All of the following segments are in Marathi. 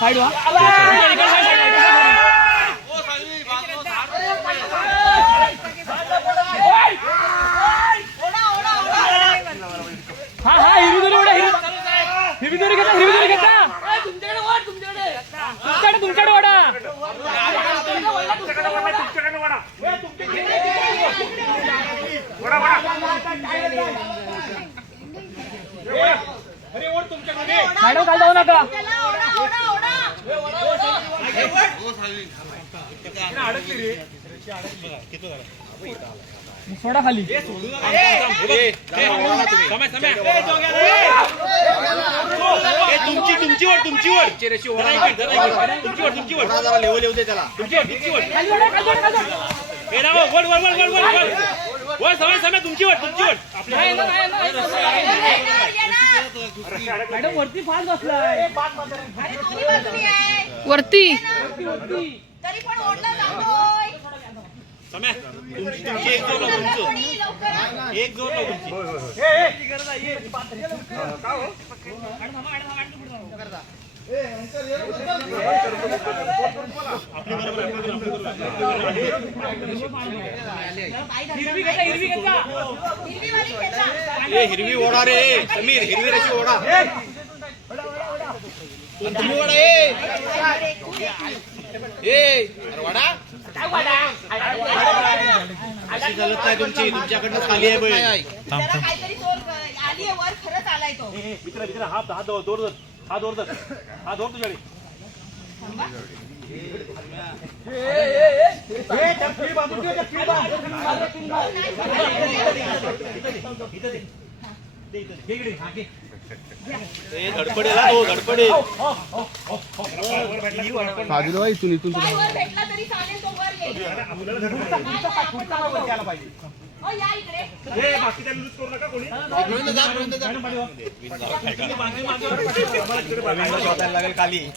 साइड वा हा हा हिरवी दोरी घेता तुमच्याकडे ओढा मॅडम काल जाऊ नका सोडा खाली तुमची मॅडम वरती फास्ट बसलाय वरती तरी पण ओढला जातोय समय तुमची एक जोर लाव तुमचं एक जोर लाव तुमची हिरवी ओढा रे समीर हिरवी रशी ओढा तुम्ही ओढा वडा अशी चालत नाही तुमच्याकडनं खाली आहे बाई काहीतरी आली आहे वर खरंच आलाय तो मित्र हा दोर तुझ्याकडे धडपडेला तो धडपडे बाजूला इथून काय वर भेटला तरी चालेल तो वर येईल या इकडे शोधायला लागेल खाली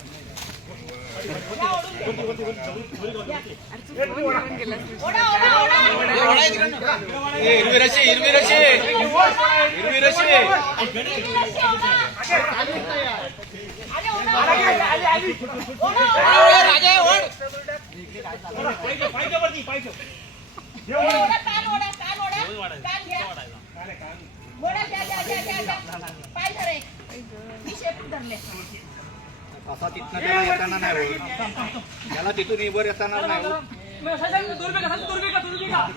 हिरवी रशी असा तिथनं त्याला येताना नाही त्याला तिथून वर येताना नाही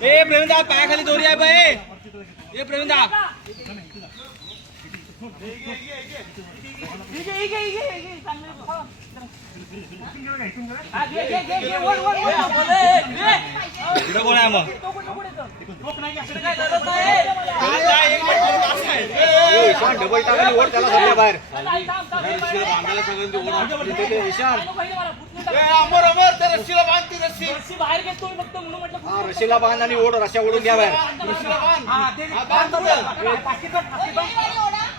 ए प्रवीणदा पायाखाली दोरी आहे बाई ए प्रवीणदा कोण आहे मग डबल टाकली ओढ त्याला सध्या बाहेर रशीला बांध आणि ओढ रशा ओढून घ्या बाहेर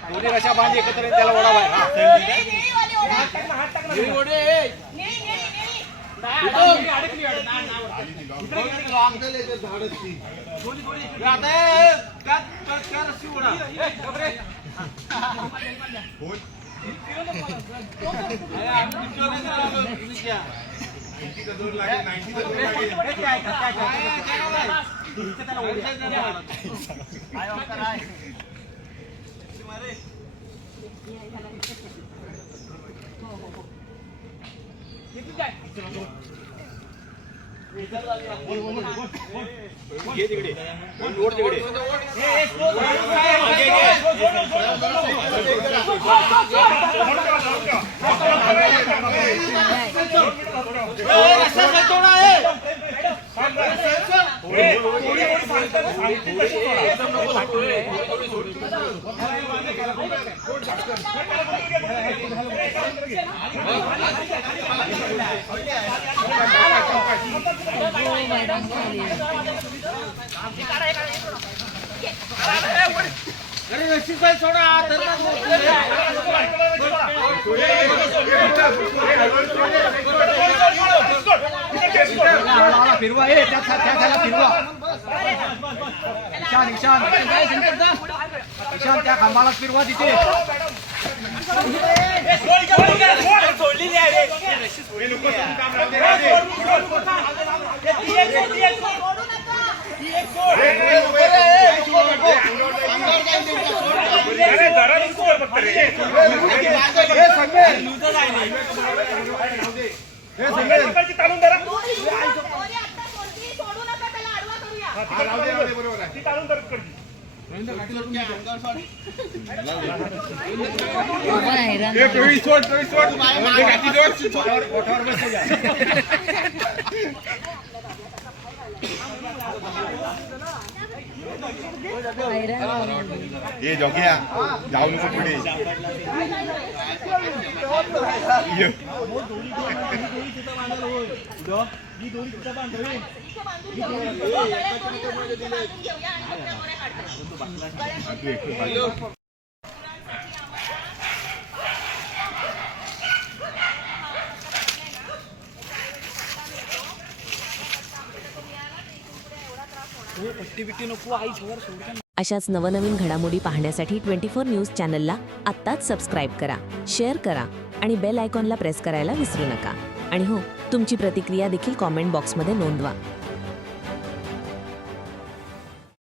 दोन्ही रशा बांध एकत्र त्याला ओढा बाहेर तिकडे ओढ तिकडे फिरवा फिरवा ईशान त्या खांबाला फिरवा तिथे सोडू नका. दोरी आता कोणतीही सोडू नका, त्याला आडवा करूया. ये जॉग्या जाऊ नको पुढे ये. इथे बांधून घेऊया. गळ्यात कोणी धरून इथे बांधून घेऊया आणि मग त्या गोऱ्या काढतात. अशाच नवनवीन घडामोडी पाहण्यासाठी 24 न्यूज चॅनलला आत्ताच सबस्क्राईब करा, शेअर करा आणि बेल आयकॉनला प्रेस करायला विसरू नका. आणि हो, तुमची प्रतिक्रिया देखील कॉमेंट बॉक्समध्ये नोंदवा.